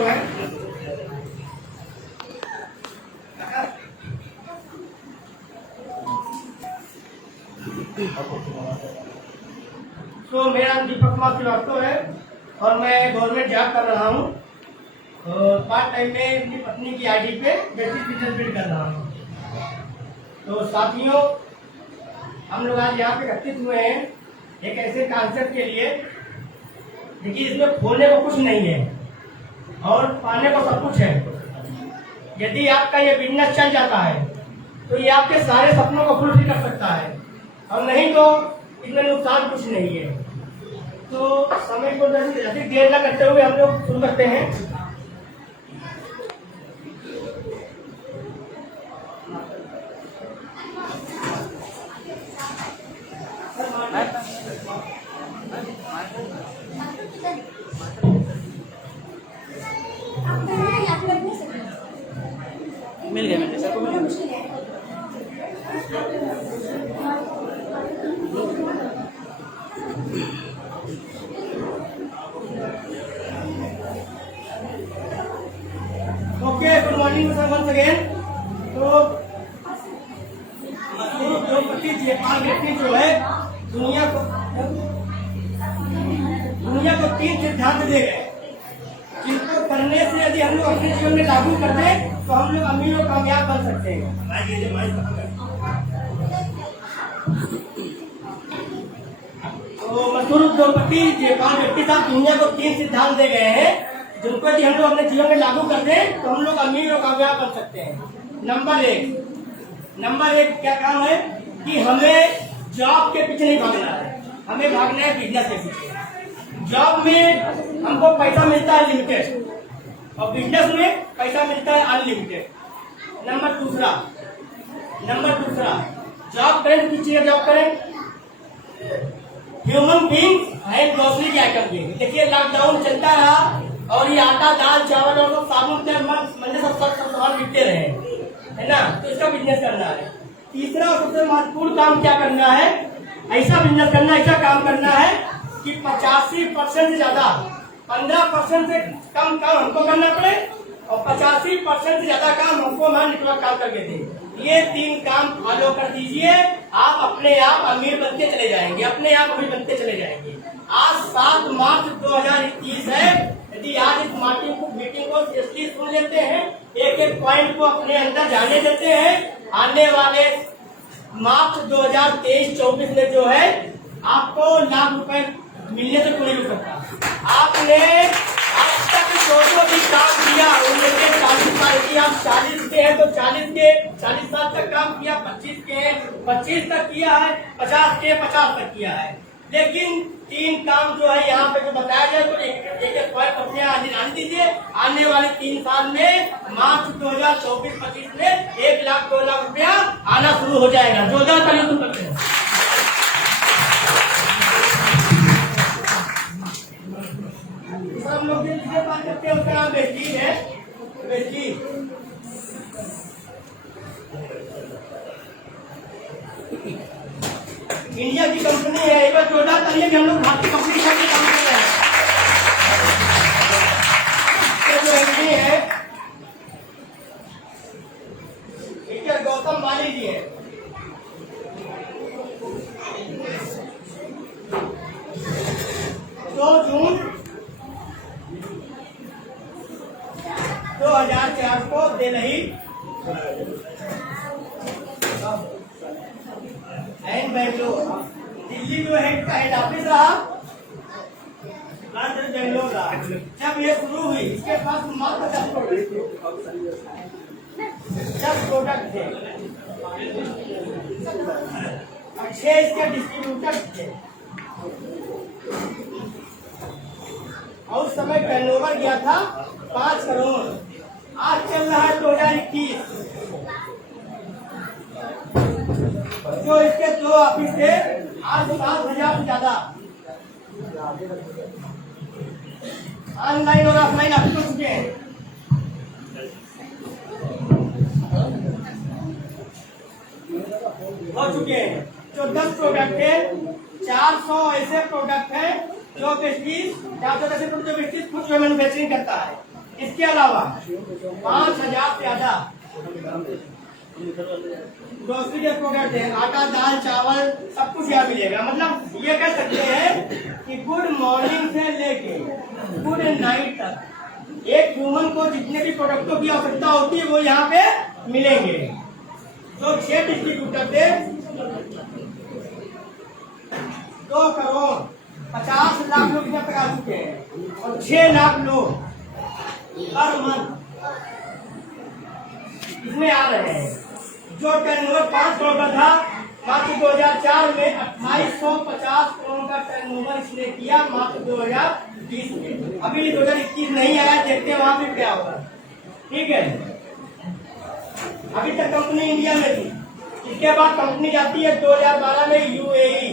Photo है। तो मेरा दीपक कुमार श्रीवास्तव है और मैं गवर्नमेंट जॉब कर रहा हूँ। पार्ट टाइम में अपनी पत्नी की आईडी पे बेसिक बिजनेस बिल्ड कर रहा हूँ। तो साथियों, हम लोग आज यहाँ पे एकत्रित हुए हैं एक ऐसे कॉन्सेप्ट के लिए। देखिए, इसमें खोने को कुछ नहीं है और पाने को सब कुछ है। यदि आपका ये बिजनेस चल जाता है तो ये आपके सारे सपनों को फुलफिल कर सकता है, और नहीं तो इसमें नुकसान कुछ नहीं है। तो समय को अधिक देर न करते हुए हम लोग शुरू करते हैं। मिल गया सर को मिल गया। Okay, good morning sir once again. तो द्रौपदी जयपाल व्यक्ति जो है दुनिया को 3 सिद्धांत दे गए, जिनको करने से यदि हम लोग अपने जीवन में लागू कर दें तो हम लोग अमीर और कामयाब बन सकते हैं। तो मशहूर उद्योगपति जयपाल व्यक्ति साहब दुनिया को 3 सिद्धांत दे गए हैं, जिनको यदि हम लोग अपने जीवन में लागू कर दें तो हम लोग अमीर और कामयाब बन सकते हैं। नंबर एक क्या काम है कि हमें जॉब के पीछे नहीं भागना है, हमें भागना है बिजनेस के पीछे। जॉब में हमको पैसा मिलता है लिमिटेड और बिजनेस में पैसा मिलता है अनलिमिटेड। नंबर दूसरा जॉब करें तो किस चीज जॉब करें? ह्यूमन बींग्स एंड ग्रोसरी के आइटम के। देखिए, लॉकडाउन चलता रहा और ये आटा दाल चावल और साबुन तेल मतलब सब सामान बिकते रहे, है ना। तो इसका बिजनेस करना है। तीसरा और सबसे महत्वपूर्ण काम क्या करना है? ऐसा बिजनेस करना, ऐसा काम करना है कि 85% से ज्यादा 15% से कम काम हमको करना पड़े और 85% से ज्यादा काम हमको हमारा नेटवर्क काम करके दे। ये 3 काम फॉलो कर दीजिए, आप अपने आप अमीर बनते चले जाएंगे, अपने आप अमीर बनते चले जाएंगे। आज 7 मार्च 2021 है। यदि आज इस मीटिंग को सीरियसली सुन लेते हैं, एक पॉइंट को अपने अंदर जाने देते हैं, आने वाले मार्च 2023-24 में जो है आपको लाख रुपए मिलने से कोई नहीं रुक सकता। आपने अब तक जो भी काम किया उनमें 40 साल की, आप 40 के हैं तो 40 साल तक काम किया, 25 के हैं 25 तक किया है, 50 के 50 तक किया है। लेकिन 3 काम जो है यहाँ पे जो बताया जाए तो एक पॉइंट अपने ध्यान दीजिए। आने वाले 3 साल में मार्च 2024-25 में 1 लाख 2 लाख रुपया आना शुरू हो जाएगा। जोरदार तालियां तुम करते हैं। हम लोग जिससे बात करते हैं उसका नाम बेस्टी है। बेस्टी इंडिया की कंपनी है। एक बार जोरदार तालियां कि हम लोग भारतीय कंपनी के साथ काम कर रहे हैं। जो एमडी है मिस्टर गौतम वाली जी है। 2 जून 2004 को दिल्ली एंड बेंगलोर, दिल्ली जो है इसका हेड ऑफिस रहा, बेंगलोर रहा। जब ये शुरू हुई इसके पास मात्र 10 प्रोडक्ट थे, 6 इसके डिस्ट्रीब्यूटर थे और उस समय टर्नओवर गया था 5 करोड़। आज चल रहा है 2021। जो इसके 2 ऑफिस थे आज 7,000 से ज्यादा ऑनलाइन और ऑफलाइन ऑफिस हो चुके हैं। जो 10 प्रोडक्ट है, 400 ऐसे प्रोडक्ट है जो बेस्टीज खुद जो मैन्युफैक्चरिंग करता है। इसके अलावा 5,000 से ज्यादा ग्रोसरी के प्रोडक्ट है, आटा दाल चावल सब कुछ यहाँ मिलेगा। मतलब ये कह सकते हैं कि गुड मॉर्निंग से लेके गुड नाइट तक एक ह्यूमन को जितने भी प्रोडक्टों की आवश्यकता होती है वो यहाँ पे मिलेंगे। तो 6 डिस्ट्रीब्यूटर थे, 2,50,00,000 लोग यहाँ तक आ चुके हैं और 6 लाख लोग हर मंथ इसमें आ रहे हैं। जो टर्नओवर 5 करोड़ का था, मात्र 2004 में 2850 करोड़ का टर्नओवर इसने किया, मात्र 2020 में। अभी 2021 नहीं आया, देखते हैं वहां पे क्या होगा। ठीक है, अभी तक कंपनी इंडिया में थी, इसके बाद कंपनी जाती है 2012 में यूएई,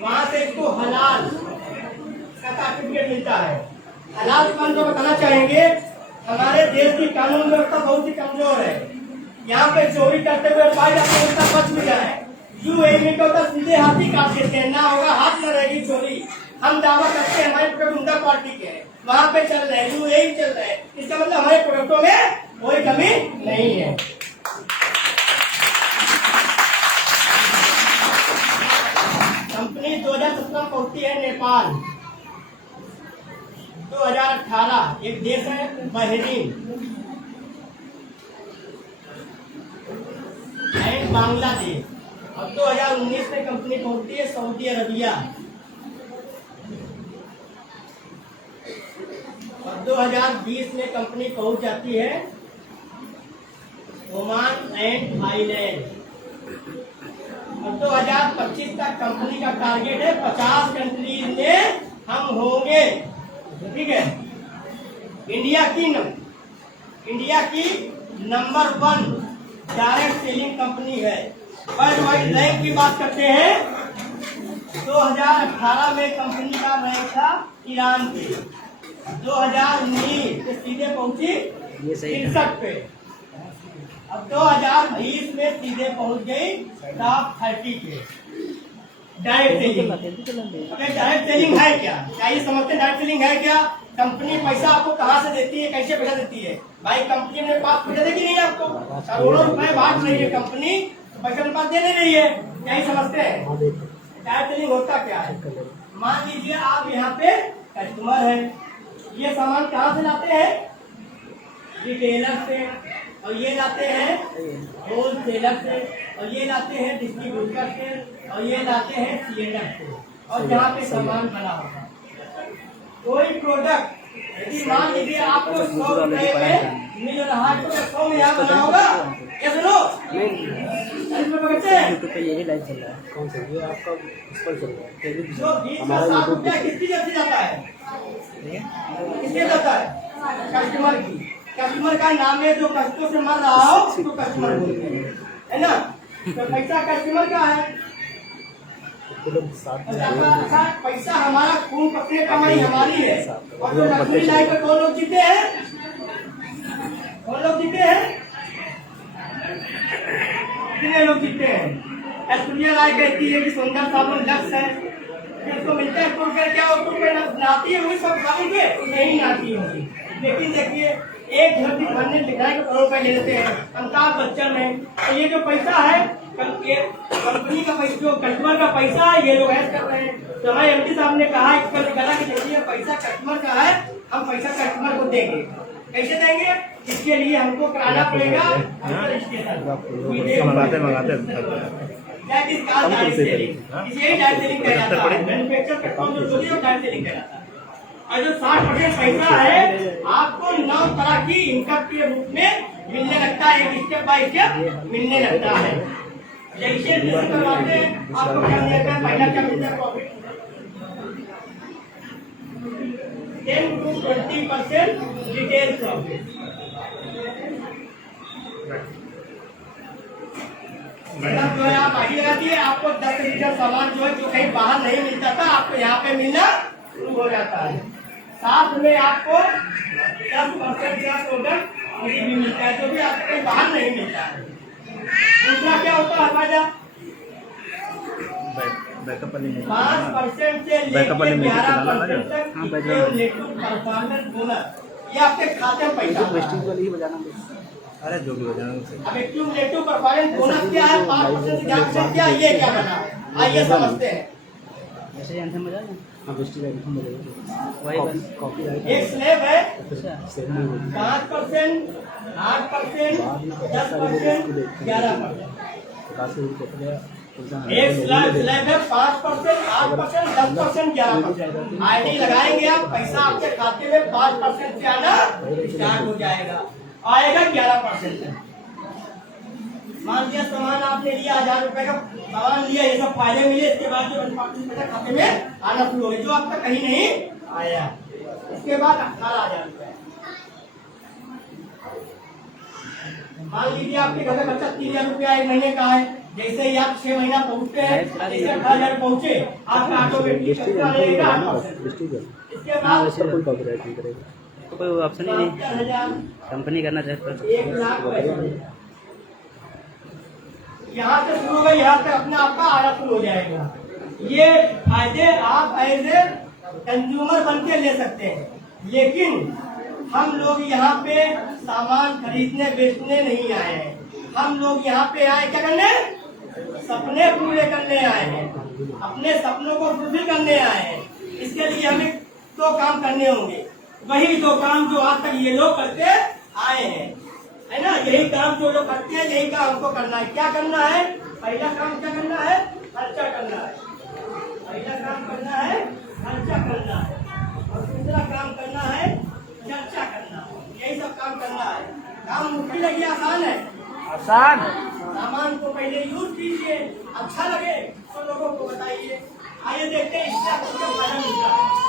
वहां से इसको हलाल का सर्टिफिकेट मिलता है। हलाल कानून को बताना चाहेंगे, हमारे देश की कानून व्यवस्था बहुत ही कमजोर है। यहाँ पे चोरी करते हुए पाए जाते हैं, उसका बच भी जाए। यूएई में तो सीधे हाथ ही काट देते हैं, ना होगा हाथ न रहेगी चोरी। हम दावा करते हैं हमारे प्रोडक्ट उनका पार्टी के हैं, वहाँ पे चल रहे हैं, यूएई चल रहे हैं। इसका मतलब हमारे प्रोडक्टों में कोई कमी नहीं है। कंपनी 2017 पहुंचती है नेपाल। 2018 एक देश है बहरीन एंड बांग्लादेश, और 2019 में कंपनी पहुंचती है सऊदी अरबिया, और 2020 में कंपनी पहुंच जाती है ओमान एंड थाईलैंड, और 2025 तक कंपनी का टारगेट है 50 कंट्रीज में हम होंगे। ठीक है, इंडिया की नंबर 1 डायरेक्ट सेलिंग कंपनी है। वर्ल्ड वाइड रैंक की बात करते हैं, 2018 में कंपनी का रैंक था ईरान पे, 2019 से सीधे पहुंची 63 पे, अब 2020 में सीधे पहुंच गई टॉप 30 पे। डायरेक्ट सेलिंग, डायरेक्ट सेलिंग है क्या? ये समझते हैं डायरेक्ट सेलिंग है क्या? कंपनी पैसा आपको कहाँ से देती है, कैसे पैसा देती है? भाई कंपनी ने पास पैसा देगी नहीं आपको, करोड़ों रुपए बांट रही है कंपनी, पैसा के पास दे नहीं रही है। क्या ही समझते हैं डायरेक्ट सेलिंग होता क्या है? मान लीजिए आप यहाँ पे कस्टमर है, ये सामान कहाँ से लाते हैं? रिटेलर से, और ये लाते हैं होलसेलर से, और ये लाते हैं डिस्ट्रीब्यूटर से, और ये लाते हैं सीएडर से, और जहाँ पे सामान बना होगा। कोई प्रोडक्ट यदि मान लीजिए आपको 100 रुपए में मिल रहा है तो 100 में यहाँ बना होगा। ये सुनो, यूट्यूब पे यही लाइव चल रहा है। कौन सा? ये आपका इस पर चल रहा है। जो 20 किसकी जैसे जाता है? किसके जाता है? कस्टमर की। कस्टमर का नाम है, जो कस्टमर से मर रहा हो तो कस्टमर बोलते हैं, है ना? तो पैसा कस्टमर का है, पैसा हमारा खून पकड़े कमाई हमारी है। और जो लक्ष्मी लाई पर कौन लोग जीते हैं? कौन लोग जीते हैं? कितने लोग जीते हैं? ऐश्वर्या राय कहती है कि सुंदर साबुन लक्ष्य है, फिर उसको मिलता है टूट कर, क्या वो टूट कर नाती है वही सब साबुन के नहीं नाती होगी। लेकिन देखिए एक घर भरने लिखा है करोड़ रुपए ले लेते हैं अमिताभ बच्चन में। तो ये जो पैसा है कंपनी का पैसा, जो कस्टमर का पैसा है, ये लोग ऐड कर रहे हैं। तो हमारे एमडी साहब ने कहा इस पर निकाला कि देखिए पैसा कस्टमर का है, हम पैसा कस्टमर को देंगे। कैसे देंगे? इसके लिए हमको कराना पड़ेगा रजिस्ट्रेशन। और जो 60% पैसा है आपको 9 तरह की इनकम के रूप में मिलने लगता है, एक स्टेप बाय स्टेप मिलने लगता है। जैसे करवाते हैं आपको क्या मिलता है? पहला क्या मिलता है? Profit 10 to 20% retail profit. मतलब जो है आप आगे लगाती है, आपको 10 लीटर सामान जो है जो कहीं बाहर नहीं मिलता था आपको यहाँ पे मिलना शुरू हो जाता है। साथ में आपको 10% का प्रोडक्ट फ्री भी मिलता है, जो भी आपको कहीं बाहर नहीं मिलता है। दूसरा क्या होता है फायदा? बैकअप वाली नहीं 5% से बैकअप वाली लेकर म्यूजिक 11% चलाना तक हाँ बैकग्राउंड परफॉर्मेंस बोनस ये आपके खाते में पैसा आता वेस्टिंग है। वाली ही बजाना अरे जो भी बजाना उसे अब एक्यूमुलेटिव परफॉर्मेंस बोनस क्या है 5% से 11% क्या है, ये क्या बना है आइए समझते हैं। ऐसे आंसर में जाना हाँ वेस्टिंग वाली वही बस कॉपी एक स्लैब है अच्छा 5%, 8%, 10%, 11%। एक स्लैब है 5%, 8%, 10%, 11%। आईडी लगाएंगे आप, पैसा आपके खाते में 5% से आना स्टार्ट हो जाएगा, आएगा 11% तक। मान लिया सामान आपने लिया 1000 रुपए का सामान लिया, ये सब फायदे मिले, इसके बाद जो 5% खाते में आना शुरू हो गया, जो अब तक कहीं नहीं आया। इसके बाद 18,000 रुपए। मान लीजिए आपके घर का खर्चा 3,000 रुपया एक महीने का है, जैसे ही आप 6 महीना पहुँचते हैं, जैसे 18,000 पहुँचे, आपका ऑटोमेटिक कितना रहेगा 8%। इसके बाद कोई कॉपीराइट नहीं करेगा तो कोई ऑप्शन ही नहीं 70,000, कंपनी करना चाहता है 1 लाख पैसे। यहाँ से शुरू होगा, यहाँ से अपने आपका आना शुरू हो जाएगा। ये फायदे आप एज ए कंज्यूमर बन के ले सकते हैं, लेकिन हम लोग यहाँ पे सामान खरीदने बेचने नहीं आए हैं। हम लोग यहाँ पे आए क्या करने, सपने पूरे करने आए हैं, अपने सपनों को फुलफिल करने आए हैं। इसके लिए हमें 2 काम करने होंगे, वही 2 काम जो आज तक ये लोग करते आए हैं, है ना। यही काम जो लोग करते हैं, यही काम हमको करना है। क्या करना है, पहला काम क्या करना है, खर्चा करना है। पहला काम करना है खर्चा करना है, और दूसरा काम करना है चर्चा करना है। यही सब काम करना है। काम मुश्किल है कि आसान है, आसान सामान को पहले यूज कीजिए, अच्छा लगे तो लोगों को बताइए। आइए देखते हैं इससे आपको क्या फायदा मिलता है।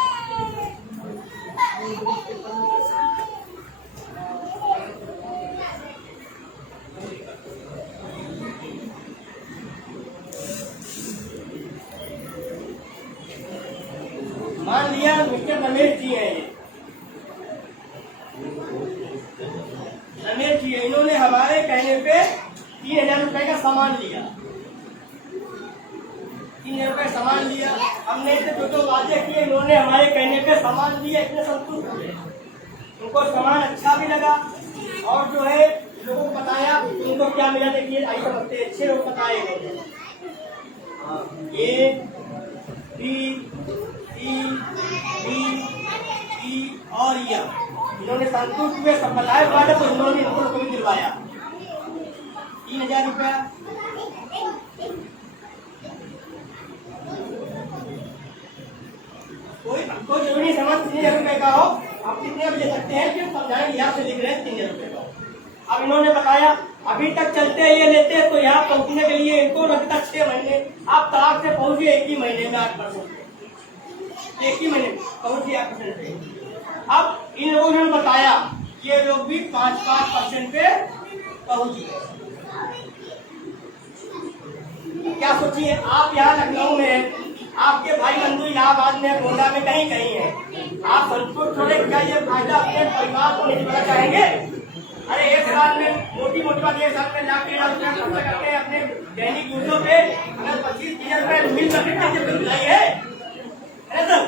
मान लिया मिस्टर रमेश जी है, रमेश जी इन्होंने हमारे कहने पे 3,000 रुपए का सामान लिया, 3,000 रुपए सामान लिया। हमने इसे जो वादे किए, इन्होंने हमारे कहने पे सामान लिया, इतने संतुष्ट हुए, उनको सामान अच्छा भी लगा, और जो है लोगों को बताया उनको क्या मिला। देखिए आई समझते अच्छे लोग बताए A B C D E और या, इन्होंने संतुष्ट हुए, सब बताए वाले, तो इन्होंने इनको भी दिलवाया 3,000 रुपया। कोई जरूरी सामान 3,000 रुपए का हो, आप कितने भी ले सकते हैं, क्यों समझाएंगे, यहाँ से लिख रहे हैं 3,000 रुपए का। अब इन्होंने बताया अभी तक चलते ये लेते हैं, तो यहाँ पहुँचने के लिए इनको लगता 6 महीने, आप तलाक से पहुँच गए 1 ही महीने में 8%, 1 ही महीने पहुँच गए 8%। अब इन लोगों ने बताया ये लोग भी 5% पे पहुँच गए। क्या सोचिए, आप यहाँ लखनऊ में हैं, आपके भाई बंधु इलाहाबाद में, गोंडा में, कहीं कहीं है, आप संतुष्ट हो रहे, क्या ये फायदा अपने परिवार को नहीं देना चाहेंगे? अरे 1 साल में मोटी मोटी बात, 1 साल में लाख 1,000 रुपया खर्चा करते हैं अपने दैनिक यूजों पे, अगर 25,000 रुपये मिल सकते बुलाई है सर,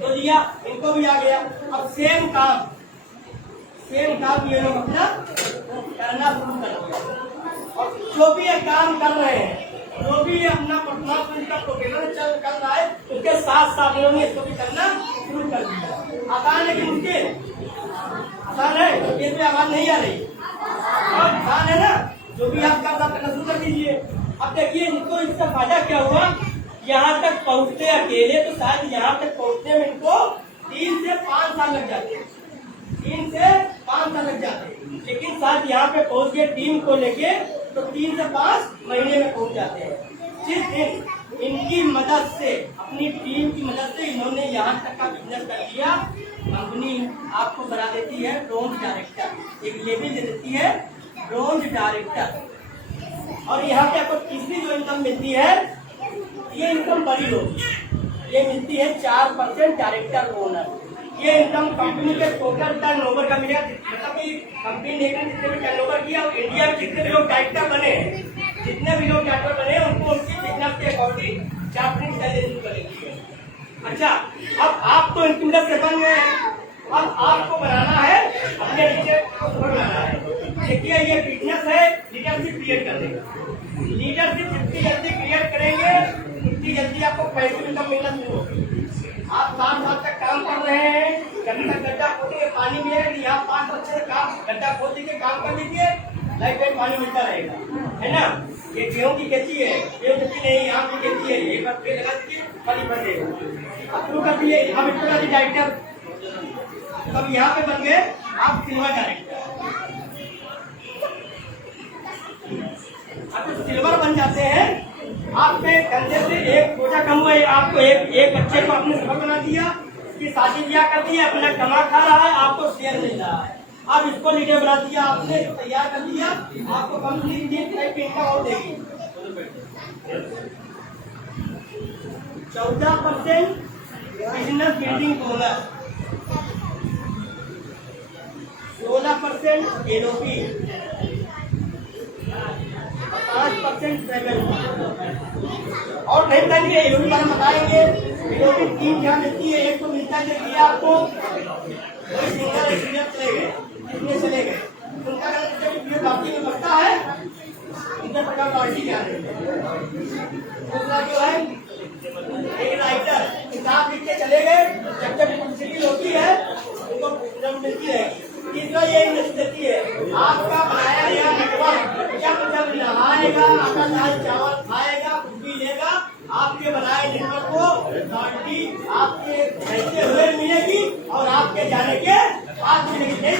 तो लिया, इनको भी आ गया। अब सेम काम ये लोग अपना करना शुरू कर दिया, और जो भी ये काम कर रहे हैं, जो भी अपना पर्सनल का प्रोफेशन कर रहा है, उसके साथ साथ इन्होंने इसको भी करना शुरू कर दिया। आसान है कि मुश्किल? आसान है, ये भी आवाज नहीं आ रही, और आसान है ना, जो भी आप काम करना शुरू कर दीजिए। अब देखिए इनको इसका फायदा क्या हुआ, यहाँ तक पहुँचते अकेले, तो शायद यहाँ तक पहुँचने में इनको 3 से 5 साल लग जाते, 3 से 5 साल लग जाते, लेकिन शायद यहाँ पे पहुँच गए टीम को लेके, तो 3 से 5 महीने में पहुँच जाते हैं। जिस दिन इनकी मदद से, अपनी टीम की मदद से इन्होंने यहाँ तक का बिजनेस कर लिया, कंपनी आपको बना देती है ब्रोंज डायरेक्टर, एक लेवल दे देती है ब्रोंज डायरेक्टर। और यहाँ पे आपको तीसरी जो इनकम मिलती है, ये इनकम बड़ी होगी, ये मिलती है 4% डायरेक्टर ओनर। ये इनकम कंपनी के टोटल टर्नओवर का मिलेगा, मतलब कि कंपनी ने जितने भी टर्नओवर किया, इंडिया में जितने भी लोग डायरेक्टर बने, जितने भी लोग डायरेक्टर बने, उनको उनकी बिजनेस के अकॉर्डिंग अपनी सैलरी करेंगे। अच्छा, अब आप तो इंटीग्रेटर से बन गए हैं, अब आपको बनाना है अपने नीचे बनाना है। देखिए ये बिजनेस है, लीडरशिप क्रिएट करने का। लीडरशिप जितनी जल्दी क्रिएट करेंगे उतनी जल्दी आपको पैसे इनकम मिलना शुरू होगी। आप 7 साल तक काम कर रहे हैं, जब तक गड्ढा खोदेंगे पानी मिलेगा नहीं। आप 5 साल से काम गड्ढा खोद दीजिए, काम कर लीजिए, लाइफ टाइम पानी मिलता रहेगा, है ना। ये गेहूं की खेती है, गेहूं की नहीं, आम की खेती है। एक बार पेड़ लगा दीजिए, पानी भर देगा। अब शुरू कर दिए, अब इसको डायरेक्टर तब यहाँ पे बन गए आप सिल्वर डायरेक्टर। अब तो सिल्वर बन जाते हैं, आपके कंधे से एक बोझा कम हुआ है। आपको एक बच्चे को आपने सफल बना दिया, कि शादी ब्याह कर दिया, अपना कमा खा रहा है, आपको शेयर मिल रहा है। अब इसको लीडर बना दिया आपने, तैयार कर दिया, आपको कंपनी 3 टाइप की इनकम और देगी। 14% business building bonus, 16% LOP, 5% travel. और नहीं बताएंगे एलओपी बारे में बताएंगे। एलओपी 3 क्या मिलती है, एक तो मिलता है आपको वही सिंगल एक्सपीरियंस चले गए, कितने चले गए उनका गाड़ी में बढ़ता है, इतने प्रकार गाड़ी क्या है। दूसरा जो है एक राइटर किताब लिख के चले गए, जब जब पब्लिसिटी होती है उनको मिलती रहेगी। तीसरा ये देती है आपका बनाया गया नेटवर्क, जब नहाएगा, आटा दाल चावल खाएगा, कुछ भी लेगा, आपके बनाए नेटवर्क को अथॉरिटी आपके रहते हुए मिलेगी और आपके जाने के बाद मिलेगी। नहीं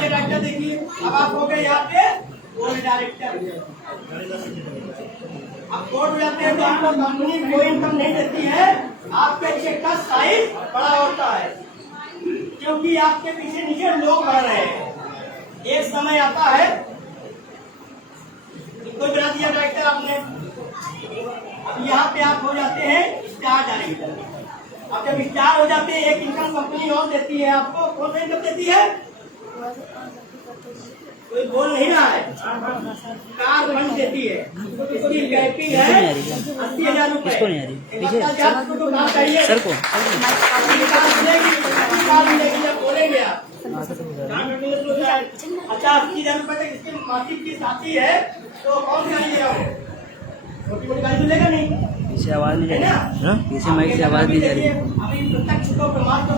डायरेक्टर देखिए, अब आप हो गए यहाँ पे बोर्ड डायरेक्टर। अब बोर्ड जाते हैं तो आपको कंपनी कोई इनकम नहीं देती है, आपके चेक का साइज बड़ा होता है, क्योंकि आपके पीछे नीचे लोग बढ़ रहे हैं। एक समय आता है, इनको बना दिया डायरेक्टर आपने, अब यहाँ पे आप हो जाते हैं स्टार डायरेक्टर। अब जब स्टार हो जाते हैं, एक इनकम कंपनी और देती है आपको। कौन सा इनकम देती है, कोई बोल नहीं रहा है, कार फंड देती है, उसकी कैपिंग है 80,000 रुपए। सर को जब बोलेंगे आप अच्छा 80,000 रुपए तक इसकी मासिक फीस आती है, तो कौन सी गाड़ी ले रहा हूँ, छोटी मोटी गाड़ी तो लेगा नहीं, पीछे आवाज नहीं जा रही, पीछे माइक से आवाज नहीं जा रही।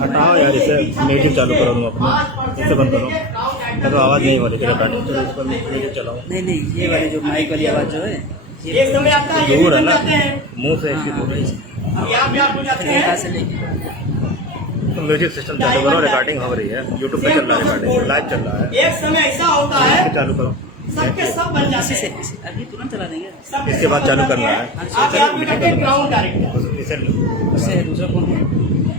हटाओ यार, इसे नेटिव चालू करो तुम अपना, इसे बंद करो, तो आवाज नहीं हो रही है। नेटिव चलाओ। नहीं ये वाली जो माइक वाली आवाज जो है एक समय आता है, दूर है ना, मुंह से इसकी दूर है। यहाँ पे आप हो जाते हैं, तो म्यूजिक सिस्टम चालू करो, रिकॉर्डिंग हो रही है, यूट्यूब पे चल रहा है, रिकॉर्डिंग लाइव चल रहा है। एक समय ऐसा होता है, चालू करो, सबके सब बन जाते हैं, अभी तुरंत चला देंगे। इसके बाद चालू करना है। आप यहाँ पे करते हैं ग्राउंड डायरेक्टर, इससे दूसरा कौन है,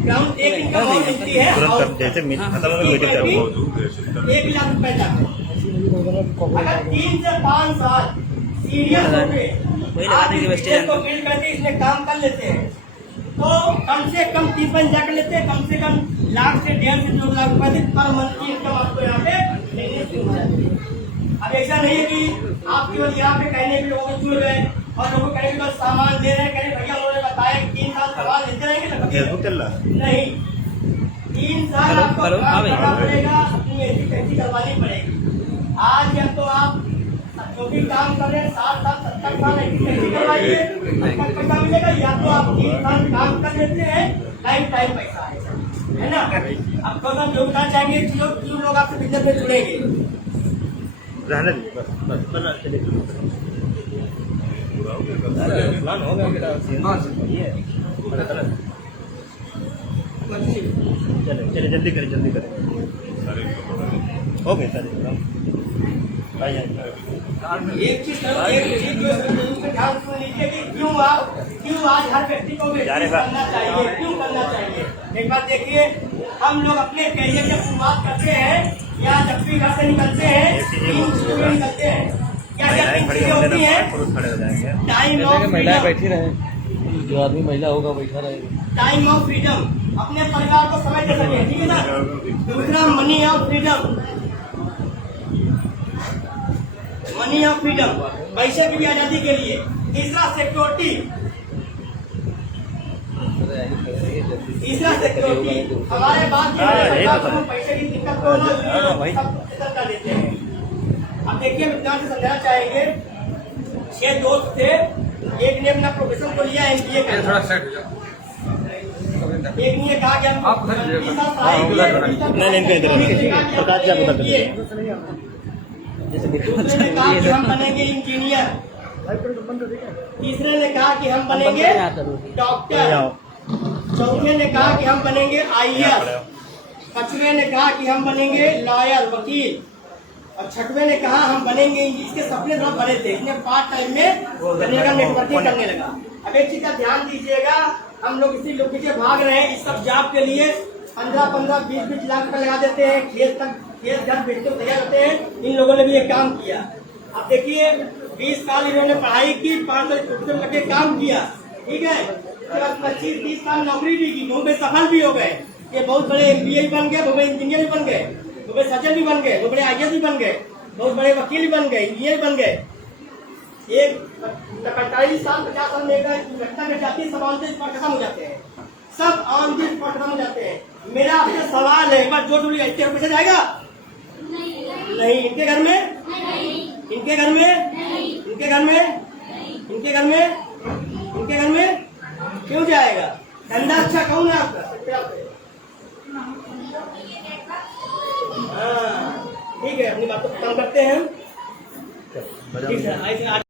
ग्राउंड एक इनकम और मिलती है, और तुरंत जैसे खत्म होगा मीटिंग चालू 1 लाख रुपए तक। अगर 3 से 5 साल सीरियस वही लगा आप देंगे इस बस बिजनेस को बिल्ड करके इसमें काम कर लेते हैं, तो कम से कम 30 जा कर लेते हैं, कम से कम लाख से 1.5 से 2 लाख रुपए पर मंथ की इनकम आपको यहाँ पे मिलने शुरू हो जाती है। अब ऐसा नहीं है कि आप केवल यहाँ पे कहने के लोगों को जुड़ गए और लोगों को कहने के बस सामान दे रहे हैं, कह भैया उन्होंने बताया 3 साल सामान लेते रहेंगे ना, फेसबुक चल रहा है नहीं 3 साल आपको काम करना पड़ेगा, अपनी ऐसी कैसी करवानी पड़ेगी। आज या तो आप जो भी काम कर रहे हैं 60 साल 70 साल ऐसी कैसी करवाइए, पैसा मिलेगा, या तो आप 3 साल काम कर लेते हैं, लाइफ टाइम पैसा है ना। अब थोड़ा जो बताना चाहेंगे, क्यों लोग आपसे बिजनेस में जुड़ेंगे, रहने दीजिए बस बना चले प्लान हो गया मेरा। चले जल्दी करें हो गए सारे एक चीज ध्यान सुन लीजिए कि क्यों आज हर व्यक्ति को करना चाहिए, क्यों करना चाहिए। एक बात देखिए, हम लोग अपने करियर की शुरुआत करते हैं या जब भी घर से निकलते हैं निकलते हैं, क्या क्या होती है, टाइम ऑफ फ्रीडम, बैठी रहे, जो आदमी महिला होगा बैठा रहेगा, टाइम ऑफ फ्रीडम, अपने परिवार को समय दे सके, ठीक है ना। दूसरा money of freedom, money of freedom, पैसे की भी आजादी के लिए। तीसरा सिक्योरिटी, हमारे बात पैसे की दिक्कत को कर देते हैं। अब देखिए विद्यार्थी से समझाना चाहेंगे, 6 दोस्त थे, एक ने अपना प्रोफेशन को लिया MBA का, एक ने कहा कि हम प्रकाश जी बता दीजिए। दूसरे ने कहा कि हम बनेंगे इंजीनियर, तीसरे ने कहा कि हम बनेंगे डॉक्टर, चौथे ने कहा कि हम बनेंगे IAS, पांचवें ने कहा कि हम बनेंगे लॉयर वकील, और छठवें ने कहा हम बनेंगे। इसके सपने सब बड़े थे, इसने पार्ट टाइम में करने का नेटवर्किंग करने लगा। अब एक चीज का ध्यान दीजिएगा, हम लोग इसी लोग पीछे भाग रहे हैं। इस सब जॉब के लिए 15-15, 20-20 लाख रुपए लगा देते हैं, खेत घर बेचते तैयार होते हैं। इन लोगों ने भी एक काम किया। अब देखिए 20 साल इन्होंने पढ़ाई की, 5 साल लगे काम किया, ठीक है। 25-30 साल नौकरी भी की, बहुत सफल भी हो गए। ये बहुत बड़े MBA बन गए, बहुत बड़े इंजीनियर भी बन गए, बहुत बड़े सर्जन भी बन गए, बहुत बड़े IAS भी बन गए, बहुत बड़े वकील भी बन गए, इंजीनियर बन गए। एक 45 साल 50 साल में घटना घट जाती है, सब ऑन द स्पॉट खत्म हो जाते हैं, सब ऑन द स्पॉट खत्म हो जाते हैं। मेरा आपसे सवाल है, एक बार जो जोड़ी ऐसे पैसा जाएगा नहीं, इनके घर में, इनके घर में, इनके घर में, इनके घर में, इनके घर में क्यों जाएगा? धंधा अच्छा कौन है आपका? हाँ ठीक है, अपनी बात को खत्म करते हैं। ठीक है।